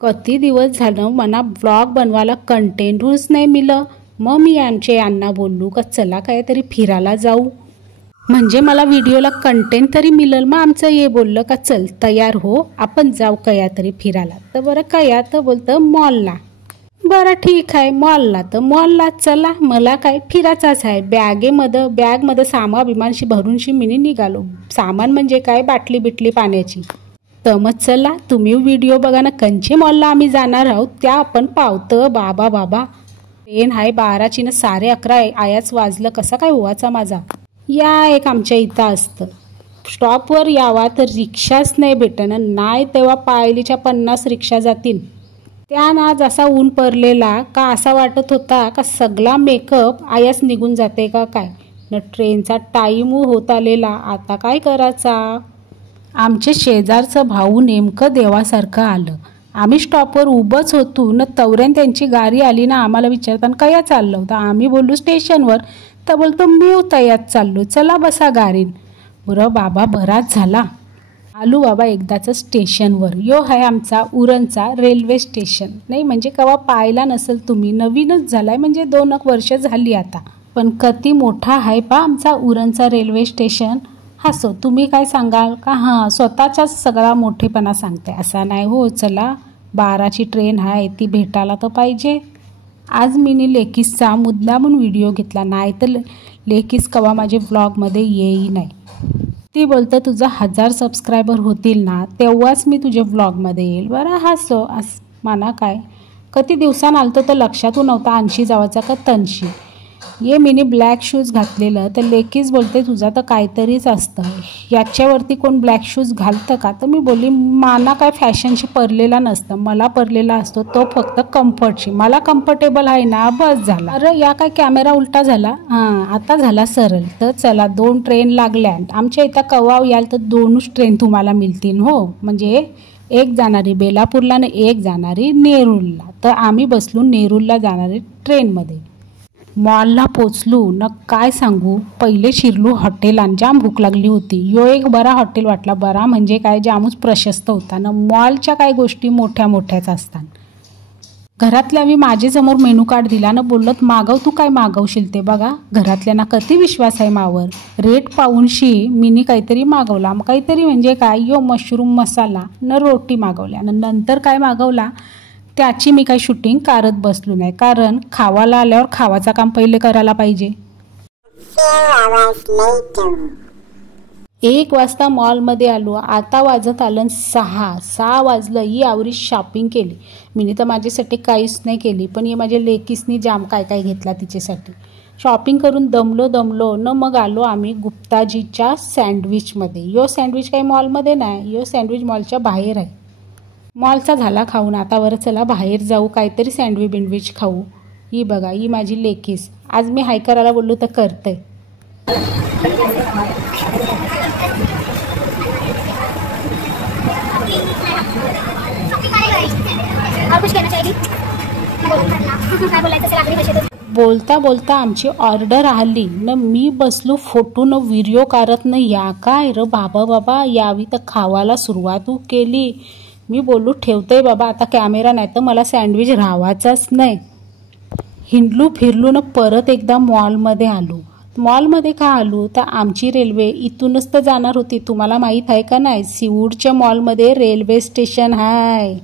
किती दिवस झालं मला ब्लॉग बनवायला कंटेंटच नाही मिळलं। मग मी आमचे यांना बोललो का चला काहीतरी फिरायला जाऊ, म्हणजे मला व्हिडिओला कंटेंट तरी मिळेल। मग आमचं हे बोललं का चल तयार हो आपण जाऊ काहीतरी फिरायला। तर बरं काय तर बोलतं मॉलला। बरं ठीक आहे मॉलला, तर मॉलला चला मला काय फिरायचाच आहे। बॅगमध्ये सामान बिमानशी भरूनशी मी निघालो। सामान म्हणजे काय बाटली बिटली पाण्याची। तर मग चला तुम्ही व्हिडिओ बघा ना, कंचे मॉलला आम्ही जाणार आहोत त्या आपण पावतं। बाबा ट्रेन आहे 12ची ना 11:30 आयाच वाजलं, कसा काय व्हायचा माझा। या एक आमच्या इथं असतं स्टॉपवर यावा तर रिक्षाच नाही भेटणं, नाही तेव्हा पायलीच्या 50 रिक्षा जातील। त्या ना जसा ऊन पडलेला का असा वाटत होता का सगळा मेकअप आयाच निघून जाते का काय न। ट्रेनचा टाईम होत आलेला, आता काय करायचा। आमचे शेजारचं भाऊ नेमकं देवासारखं आलं। आम्ही स्टॉपवर उभंच होतो न तवऱ्यान त्यांची गाडी आली ना, आम्हाला विचारताना काय चाललं होतं। आम्ही बोललो स्टेशनवर, तर बोलतो मी तयात चाललो, चला बसा गाडीत। बरं बाबा बराच झाला आलू बाबा एकदाच स्टेशनवर। यो आहे आमचा उरणचा रेल्वे स्टेशन, नाही म्हणजे केव्हा पाहिला नसेल तुम्ही, नवीनच झालाय म्हणजे 2 वर्ष झाली आता, पण किती मोठा आहे पा आमचा उरणचा रेल्वे स्टेशन। हसो तुम्ही काय सांगाल का, हां स्वतःचाच सगळा मोठेपणा सांगते असा नाही हो। चला 12ची ट्रेन आहे ती भेटायला तर पाहिजे। आज मी लेकीसचा मुद्दामून व्हिडिओ घेतला, नाही तर लेकीस कवा माझे ब्लॉगमध्ये येई नाही। ती बोलतं तुझा 1000 सबस्क्रायबर होतील ना तेव्हाच मी तुझ्या ब्लॉगमध्ये येईल। बरं हसो म्हणा काय किती दिवसांनी आलतो तर लक्षातून नव्हता 80 जावाचा का 83। ये मिनी ब्लॅक शूज घातलेलं तर लेकीच बोलते तुझा तर काहीतरीच असतं, याच्यावरती कोण ब्लॅक शूज घालतं का। तर मी बोलली माना काय फॅशनशी पडलेला नसतं, मला पडलेला असतो तो फक्त कम्फर्टशी, मला कम्फर्टेबल आहे ना बस झाला। अरे या काय कॅमेरा उलटा झाला, हां आता झाला सरळ। तर चला 2 ट्रेन लागल्या आमच्या इथं कवाव याल तर 2च ट्रेन तुम्हाला मिळतील हो, म्हणजे एक जाणारी बेलापूरला आणि एक जाणारी नेरूलला। तर आम्ही बसलो नेरूलला जाणारी ट्रेनमध्ये। मॉलला पोचलो न काय सांगू, पहिले शिरलो हॉटेलात, जाम भूक लागली होती। यो एक बरा हॉटेल वाटला, बरा म्हणजे काय जामच प्रशस्त होता ना। मॉलच्या काय गोष्टी मोठ्याच असतात। घरातल्या मी माझ्यासमोर मेनू कार्ड दिला ना, बोलत मागव तू काय मागवशील ते बघा। घरातल्यांना किती विश्वास आहे मावर, रेट पाहूनशी मीनी काहीतरी मागवला, काहीतरी म्हणजे काय यो मशरूम मसाला न रोटी मागवल्या। नंतर काय मागवला त्याची मी काही शूटिंग करत बसलो नाही, कारण खावाला आल्यावर खावाचा काम पहिले करायला पाहिजे। 1 वाजता मॉलमध्ये आलो, आता वाजत आलं 6 वाजलं। ही आवरी शॉपिंग केली मी तर माझ्यासाठी काहीच नाही केली, पण हे माझ्या लेकीसनी जाम काय घेतला तिच्यासाठी। शॉपिंग करून दमलो न मग आलो आम्ही गुप्ताजीच्या सँडविचमध्ये। यो सँडविच काही मॉलमध्ये नाही, यो सँडविच मॉलच्या बाहेर आहे। मॉलचा झाला खाऊन, आता बरं चला बाहेर जाऊ काहीतरी सँडविच खाऊ। ही बघा ही माझी लेकीस, आज मी हाय करायला बोललो तर करते। बोलता आमची ऑर्डर आली न मी बसलो फोटो न व्हिडिओ करत न, या काय र बाबा यावी तर खावायला सुरुवात केली। मी बोलू ठेवते बाबा आता कॅमेरा, नाही तर मला सँडविच राहावाचाच नाही। हिंडलो फिरलो न परत एकदा मॉलमध्ये आलो। मॉलमध्ये का आलो तर आमची रेल्वे इथूनच तर जाणार होती, तुम्हाला माहीत आहे का नाही, सिवूरच्या मॉलमध्ये रेल्वे स्टेशन आहे।